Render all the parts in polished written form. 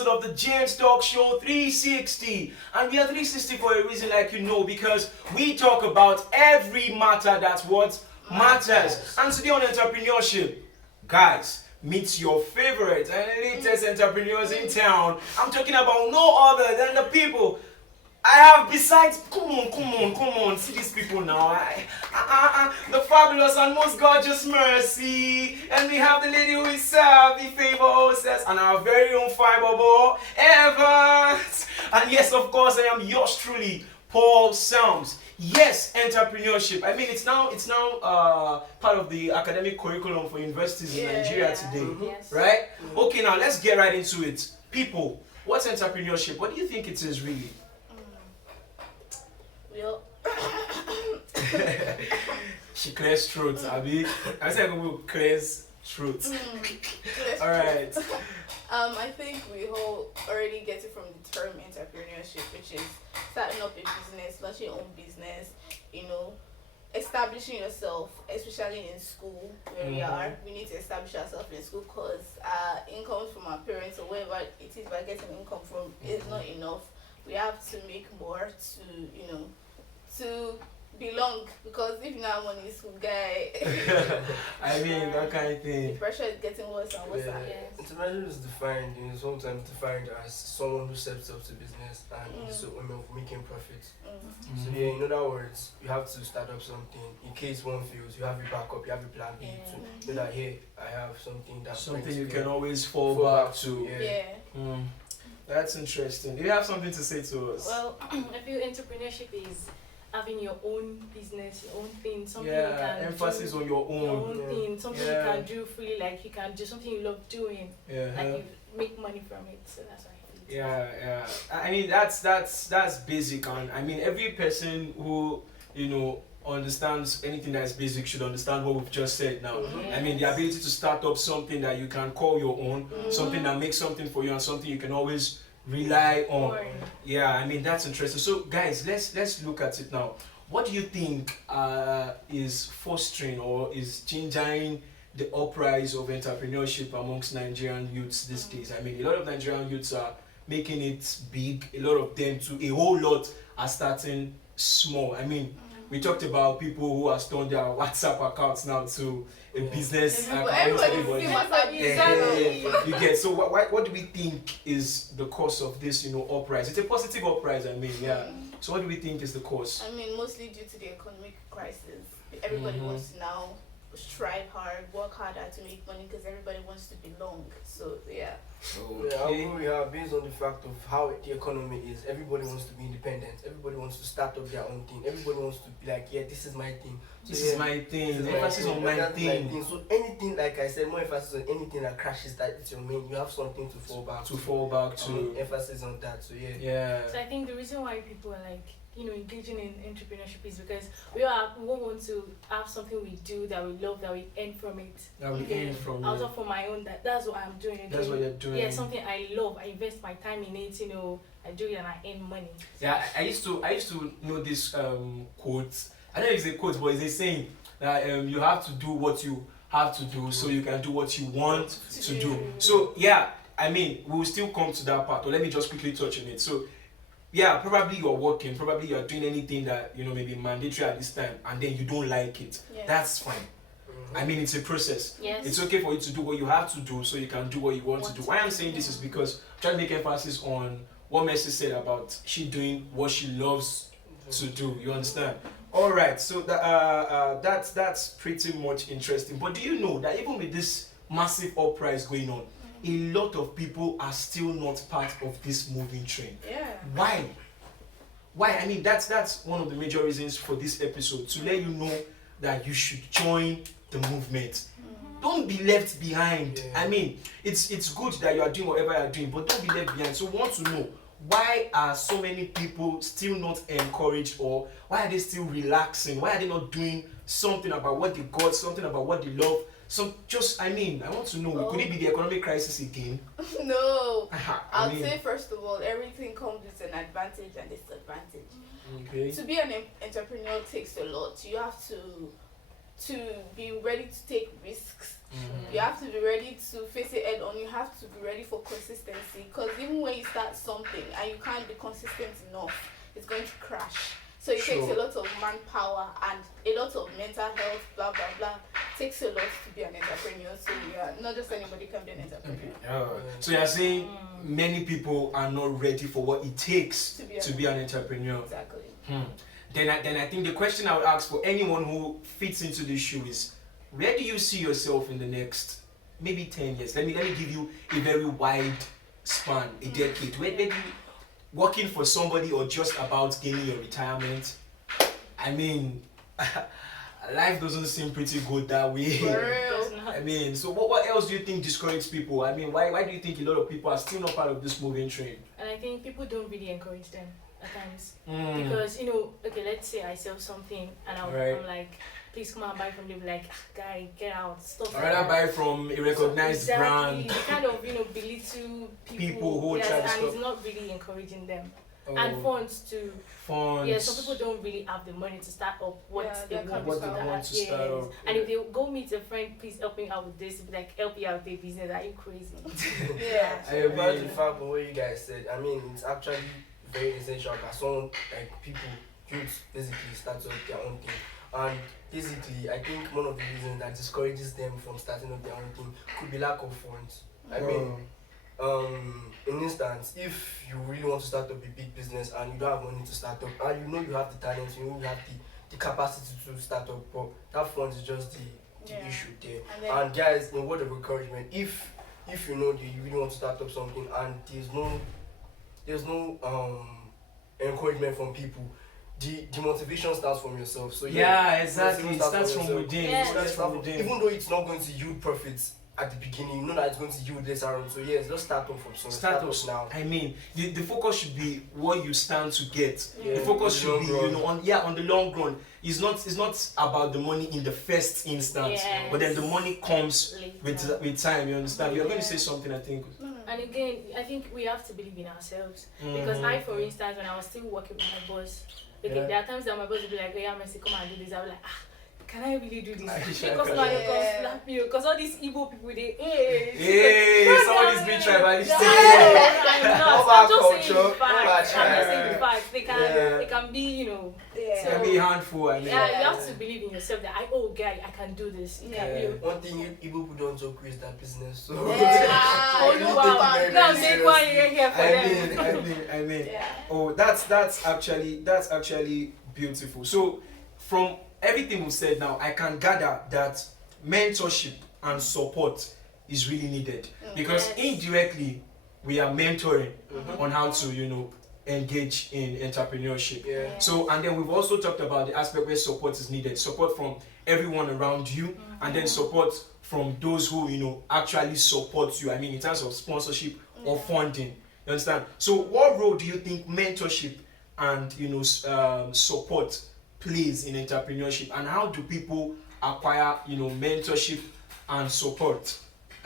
episode of the GenZ Talkshow 360. And we are 360 for a reason, like you know, because we talk about every matter that's what matters. And today on entrepreneurship, guys, meet your favorite and latest entrepreneurs in town. I'm talking about no other than the people I have besides, come on, see these people now. The fabulous and most gorgeous Mercy, and we have the lady who is the favor hostess, and our very own fiberboy, Evans. And yes, of course, I am yours truly, Paul Selms. Yes, entrepreneurship. I mean, it's now part of the academic curriculum for universities in Nigeria today, right? Okay, now let's get right into it. People, what's entrepreneurship? What do you think it is really? Well, she clears throat, Abby. I said we will clears throat. All right. I think we all already get it from the term entrepreneurship, which is starting up a business, launching your own business, establishing yourself, especially in school where we are. We need to establish ourselves in school because income from our parents or wherever it is we're getting income from is not enough. We have to make more to belong, because if you have money, school guy. I mean, that kind of thing. The pressure is getting worse and worse. Entrepreneurship is defined, sometimes defined as someone who steps up to business and is making profits. So in other words, you have to start up something. In case one fails, you have a backup, you have a plan B to know that I have something that you can always fall back to. That's interesting. Do you have something to say to us? Well, I feel entrepreneurship is having your own business, your own thing, something you can emphasis do, on your own thing, something you can do freely, like you can do something you love doing, like you make money from it. So that's why I feel. I mean, that's basic, and I mean every person who understands anything that is basic should understand what we've just said now. I mean, the ability to start up something that you can call your own, something that makes something for you, and something you can always rely on. I mean, that's interesting. So guys, let's look at it now. What do you think is fostering or is changing the uprise of entrepreneurship amongst Nigerian youths these days? I mean, a lot of Nigerian youths are making it big. A lot of them too, a whole lot are starting small. I mean, we talked about people who have turned their WhatsApp accounts now to a business account. Everybody. You get. So what do we think is the cause of this, uprise? It's a positive uprise, I mean, So what do we think is the cause? I mean, mostly due to the economic crisis. Everybody wants to now strive hard, work harder to make money because everybody wants to belong. So based on the fact of how the economy is, everybody wants to be independent. Everybody wants to start up their own thing. Everybody wants to be like, this is my thing. This is my thing. Emphasis on my thing. So anything, like I said, more emphasis on anything that crashes, that it's your main. You have something to fall back to. Emphasis on that. So So I think the reason why people are like engaging in entrepreneurship is because we want to have something we do that we love, that we earn from it. Also for my own, that's what I'm doing. That's what you're doing. Yeah, something I love. I invest my time in it. I do it and I earn money. Yeah, I used to know this quote. I don't know if it's a quote, but it's a saying that you have to do what you have to do so you can do what you want to do. So I mean, we will still come to that part. Or let me just quickly touch on it. So probably you're working, probably you're doing anything that maybe mandatory at this time, and then you don't like it. That's fine. I mean, it's a process. It's okay for you to do what you have to do so you can do what you want to do. Why I'm saying this is because I'm trying to make emphasis on what Mercy said about she doing what she loves to do. You understand? All right. So that's pretty much interesting. But do you know that even with this massive uprise going on, a lot of people are still not part of this moving train? Why? I mean, that's one of the major reasons for this episode, to let you know that you should join the movement. Don't be left behind. I mean, it's good that you are doing whatever you are doing, but don't be left behind. So we want to know, why are so many people still not encouraged, or why are they still relaxing? Why are they not doing something about what they got, something about what they love? So I want to know, could it be the economic crisis again? No. I'll say, first of all, everything comes with an advantage and disadvantage. To be an entrepreneur takes a lot. You have to to be ready to take risks. You have to be ready to face it head on. You have to be ready for consistency, because even when you start something and you can't be consistent enough, it's going to crash. So it takes a lot of manpower and a lot of mental health, blah blah blah. It takes a lot to be an entrepreneur. So yeah, not just anybody can be an entrepreneur. So you're saying many people are not ready for what it takes to be an entrepreneur. Exactly. Then I think the question I would ask for anyone who fits into this shoe is, where do you see yourself in the next maybe 10 years? Let me give you a very wide span, a decade. Where do you working for somebody or just about gaining your retirement? I mean, life doesn't seem pretty good that way. For real. I mean, so what else do you think discourages people? I mean, why do you think a lot of people are still not part of this moving train? And I think people don't really encourage them at times. Because, okay, let's say I sell something and I'm like, please come and buy from them. Like, guy, get out, stuff. I'd rather buy from a recognized brand. They kind of, belittle people who try to and it's not really encouraging them. Oh. And funds too. Funds. Yeah, some people don't really have the money to start up what they want to start up. And if they go meet a friend, please help me out with this, like help you out with their business. Are you crazy? About the fact of what you guys said, I mean, it's actually very essential that some youths basically start up their own thing. And basically, I think one of the reasons that discourages them from starting up their own thing could be lack of funds. I mean, in instance, if you really want to start up a big business and you don't have money to start up, and you have the talent, you have the capacity to start up, but that fund is just the issue there. And guys, in word of encouragement, if you know that you really want to start up something and there's no encouragement from people, the motivation starts from yourself. So exactly. It starts from within. Even though it's not going to yield profits at the beginning, you know that it's going to yield later on. So yes, just start up from somewhere. Start up now. I mean, the focus should be what you stand to get. Yeah, the focus should be, on the long run. It's not about the money in the first instance, but then the money comes with time. You understand? You're going to say something, I think. And again, I think we have to believe in ourselves. Because I, for instance, when I was still working with my boss, there are times that my boss would be like, "Oh yeah, Messi, come and do this." I'll be like, can I really do this? Because now you can slap me. Because all these Igbo people, somebody's been tribalistic. I'm just saying the facts. They can be, It can be a handful. You have to believe in yourself that I can do this. One thing Igbo people don't joke with is that business. So Now make one here for them. I mean. Oh, that's actually beautiful. So from everything we've said now, I can gather that mentorship and support is really needed, because indirectly we are mentoring on how to engage in entrepreneurship. So, and then we've also talked about the aspect where support is needed, support from everyone around you, and then support from those who actually support you. I mean, in terms of sponsorship or funding. You understand? So what role do you think mentorship and support plays in entrepreneurship, and how do people acquire mentorship and support?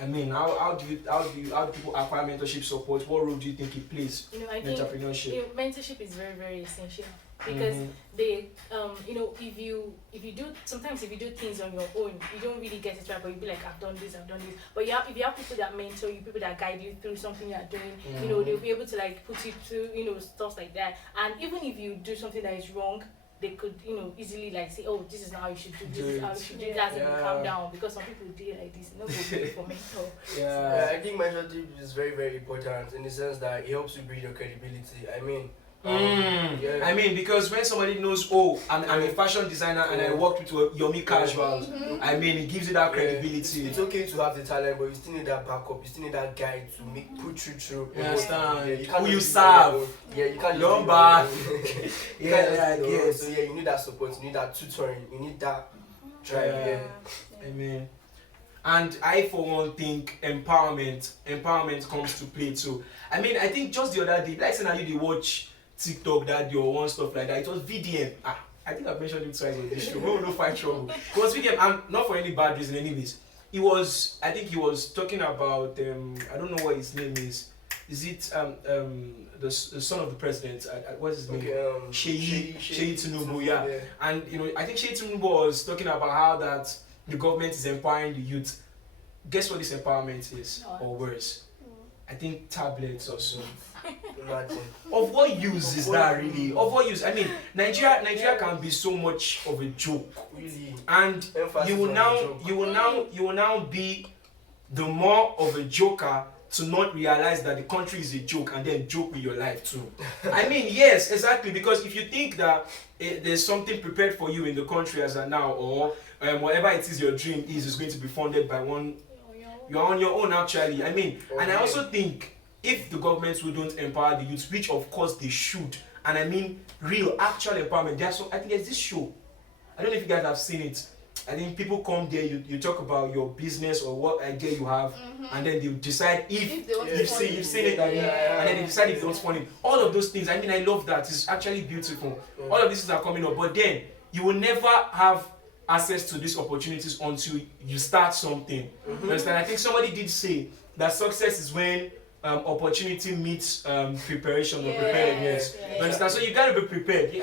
I mean, how do people acquire mentorship support? What role do you think it plays in entrepreneurship? Mentorship is very, very essential, because they if you do things on your own, you don't really get it right, but you'll be like, I've done this. But if you have people that mentor you, people that guide you through something you're doing, they'll be able to put you through stuff like that. And even if you do something that is wrong, they could, easily say, oh, this is not how you should do this, is how you should do that, and you calm down, because some people do it like this, no good for mentor. I think mentorship is very, very important in the sense that it helps you build your credibility. I mean, I mean, because when somebody knows, I'm a fashion designer and I worked with Yomi Casuals, I mean, it gives you that credibility. It's okay to have the talent, but you still need that backup. You still need that guide to put you through. You understand? You can't who you serve. You can't don't back. So you need that support. You need that tutoring. You need that drive. I mean, and I for one think empowerment comes to play too. I mean, I think just the other day, like saying you watch TikTok that day or one stuff like that, it was VDM. I think I've mentioned it twice on this show. We will not find trouble. It was VDM, and not for any bad reason anyways. I think he was talking about I don't know what his name is. is it the son of the president? What's his name? Okay, Sheyi Tinubu, yeah. And I think Sheyi Tinubu was talking about how that the government is empowering the youth. Guess what this empowerment is, or worse? I think tablets or so. Imagine. Of what use is that really? Of what use? I mean, Nigeria can be so much of a joke, Really. and you will now be the more of a joker to not realize that the country is a joke and then joke with your life too. I mean, yes, exactly, because if you think that there's something prepared for you in the country as of now, or whatever it is your dream is going to be funded by one, you're on your own actually. I mean, and I also think if the governments wouldn't empower the youth, which of course they should, and I mean real, actual empowerment, I think there's this show, I don't know if you guys have seen it. I think people come there, you talk about your business or what idea you have, and then they decide if you've seen it, and then they decide if they want to fund it. All of those things, I mean, I love that. It's actually beautiful. All of these things are coming up, but then you will never have access to these opportunities until you start something. You understand? I think somebody did say that success is when opportunity meets preparation or preparedness. You understand? So you gotta be prepared.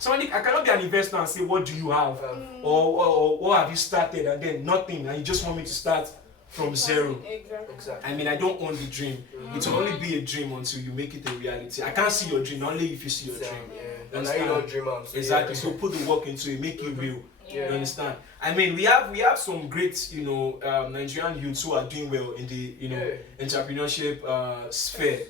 I cannot be an investor and say, what do you have? Or what have you started, and then nothing, and you just want me to start from zero. Exactly. I mean, I don't own the dream. It will only be a dream until you make it a reality. I can't see your dream, only if you see your dream. And now you don't dream out. Exactly. So put the work into it, make it real. You understand? I mean, we have some great, Nigerian youths who are doing well in the, entrepreneurship sphere.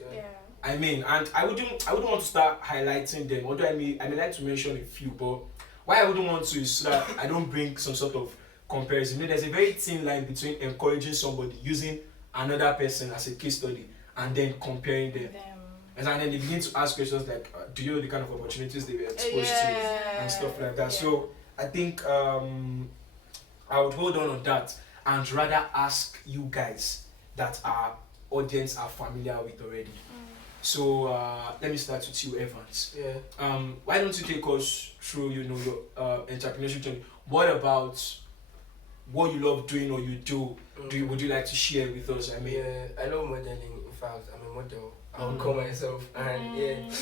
I mean, and I wouldn't want to start highlighting them. Although I may like to mention a few, but why I wouldn't want to is so that I don't bring some sort of comparison. There's a very thin line between encouraging somebody using another person as a case study and then comparing them. And then they begin to ask questions like, do you know the kind of opportunities they were exposed to and stuff like that. So I think I would hold on that and rather ask you guys that our audience are familiar with already. So let me start with you, Evans. Why don't you take us through, your entrepreneurship journey? What about what you love doing or you do? Would you like to share with us? I mean, I love modeling. In fact, I'm a model. I would call myself, and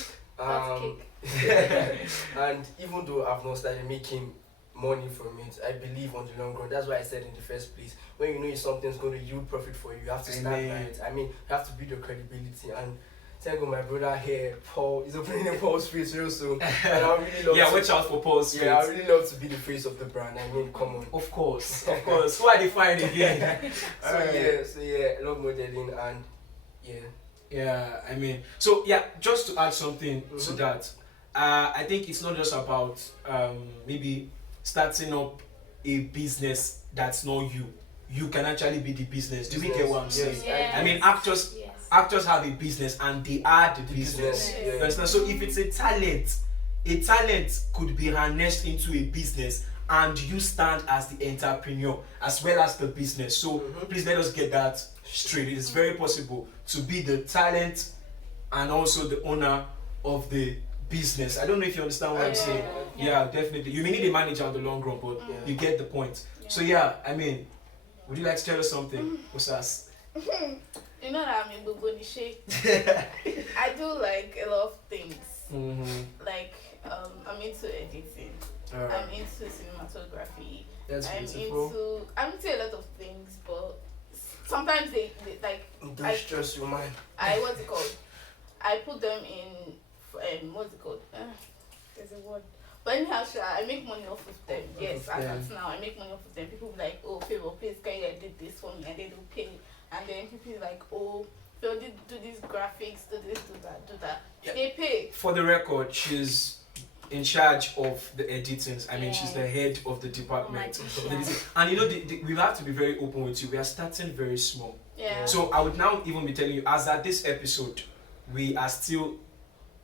and even though I've not started making money from it, I believe on the long run. That's why I said in the first place, when you know something's going to yield profit for you, you have to stand by it. I mean, you have to build your credibility. And thank God my brother here, Paul, is opening a Paul's face real soon. And I really love watch out for Paul's face. Yeah, I really love to be the face of the brand. I mean, come on. Of course. Who are they fighting again? So I love modeling and I mean, just to add something to that, I think it's not just about maybe starting up a business that's not you. You can actually be the business. Do we get what I'm saying? Yes. I mean, actors have a business and they are the business. Yes. You understand? So if it's a talent could be harnessed into a business and you stand as the entrepreneur as well as the business. So please let us get that straight. It is very possible to be the talent and also the owner of the business. I don't know if you understand what I'm saying. Yeah, definitely. You may need a manager on the long run, but you get the point. So I mean, would you like to tell us something, Osas? You know that I'm in Bubunishe. I do like a lot of things. Like I'm into editing. I'm into cinematography. That's I'm beautiful. into a lot of things, but sometimes they like. Don't stress your mind. What's it called? I put them in. What's it called? There's a word. But anyhow, I make money off of them. Yes, as now I make money off of them. People be like, oh, Favor, please, can you did this for me? And they do pay. And then people be like, oh, Favor, do these graphics, do this, do that. Yeah. They pay. For the record, she's in charge of the editing. I mean, she's the head of the department. And we have to be very open with you. We are starting very small. Yeah. So I would now even be telling you, as at this episode, we are still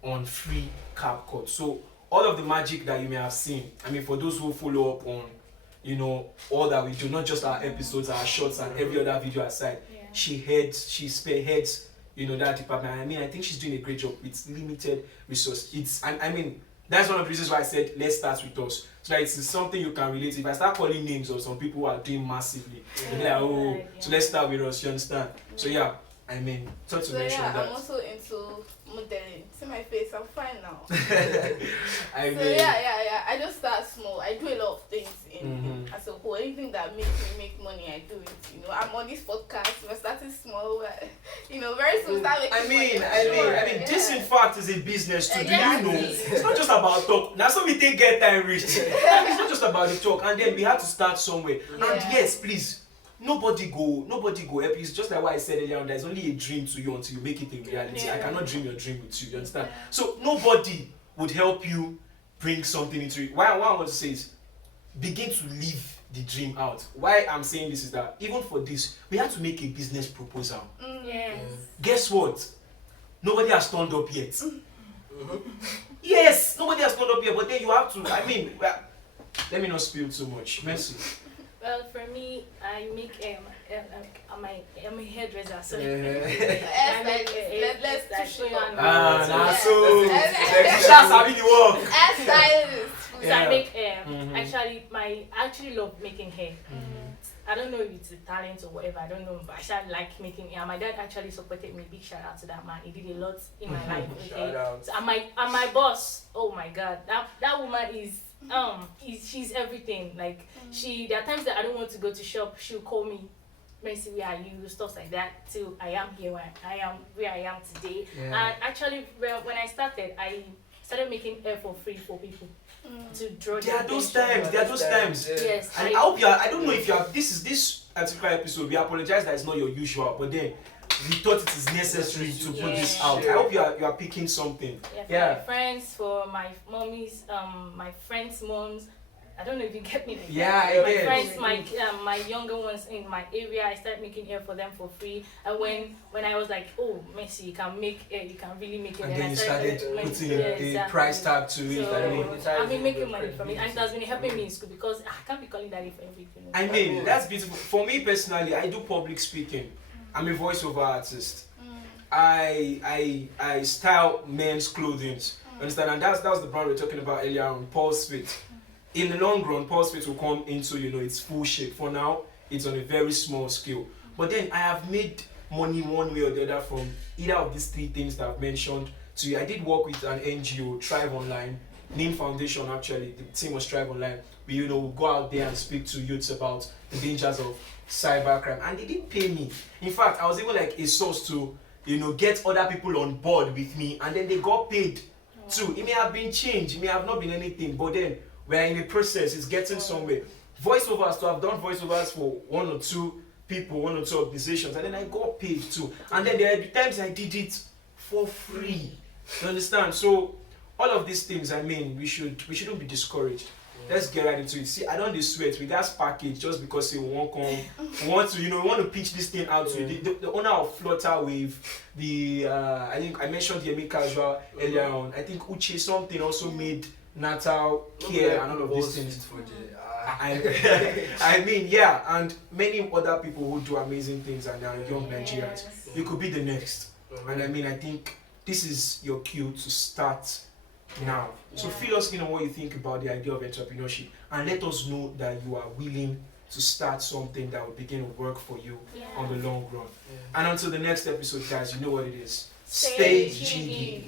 on free CapCut. So all of the magic that you may have seen, I mean, for those who follow up on, all that we do, not just our episodes, our shorts, and every other video aside, she spearheads, that department. I mean, I think she's doing a great job. It's limited resource. I mean, that's one of the reasons why I said let's start with us. So that it's something you can relate to. If I start calling names of some people who are doing massively, they'll be like, so let's start with us. You understand? So I mean, talk to So mention yeah, that. I'm also into modeling. See my face, I'm fine now. I So mean, yeah. I just start small. I do a lot of things Mhm. as a whole. Anything that makes me make money, I do it. You know, I'm on this podcast. We're starting small. But, you know, very soon start making money. This in fact is a business too. Exactly. Do you know? It's not just about talk. Now, some people get time rich. It's not just about the talk, and then we have to start somewhere. And yes, please. Nobody go help you. It's just like what I said earlier on, there's only a dream to you until you make it a reality. I cannot dream your dream with you understand? So nobody would help you bring something into it. What I want to say is begin to live the dream out. Why I'm saying this is that even for this, we have to make a business proposal. Yes. Guess what? Nobody has turned up yet. Yes, nobody has turned up yet, but then you have to, let me not spill too much. Mercy. Well, for me, I make I'm a hairdresser, so Let's show you. So I make actually I actually love making hair. I don't know if it's a talent or whatever, I don't know, but I actually like making hair. My dad actually supported me. Big shout out to that man. He did a lot in my life. Okay. So, and my boss, oh my god, that woman is she's everything. Like there are times that I don't want to go to shop, she'll call me, Mercy, where are you? Stuff like that till I am here where I am today. And actually when I started making hair for free for people to draw. There are those times. Yes. And I hope you are, I don't know if you are, this particular episode, we apologize that it's not your usual, but then we thought it is necessary to put this out. I hope you are picking something. Yeah, for my friends, for my mommies, my friends' moms. I don't know if you get me. My friends, my younger ones in my area, I started making hair for them for free. And when I was like, oh, Messi, you can make hair, you can really make it. And then you started putting a price tag to it. So, I've been making money from it, and it has been helping me in school because I can't be calling daddy for everything. I mean, that's beautiful. For me personally, I do public speaking. I'm a voiceover artist. I style men's clothing. Understand? And that was the brand we were talking about earlier on, Paul's Fit. In the long run, Paul's Fit will come into its full shape. For now, it's on a very small scale. But then I have made money one way or the other from either of these three things that I've mentioned to you. I did work with an NGO, Thrive Online, Nin Foundation actually. The team was Thrive Online. We go out there and speak to youths about the dangers of cybercrime, and they didn't pay me. In fact, I was even like a source to get other people on board with me, and then they got paid too. It may have been change, it may have not been anything, but then we're in the process, it's getting somewhere. Voiceovers, so I've done voiceovers for one or two people, one or two organizations, and then I got paid too. And then there are the times I did it for free. You understand? So all of these things, I mean, we shouldn't be discouraged. Let's get right into it. See, I don't sweat with that package just because we won't come. We want to pitch this thing out to you. The owner of Flutter Wave, I think I mentioned Yemi Casual earlier on. I think Uche something also made Natal Care and all of these things. I mean, and many other people who do amazing things and are young Nigerians. You could be the next. And I mean, I think this is your cue to start now. So fill us in on what you think about the idea of entrepreneurship, and let us know that you are willing to start something that will begin to work for you on the long run. And until the next episode, guys, you know what it is. Stay GD.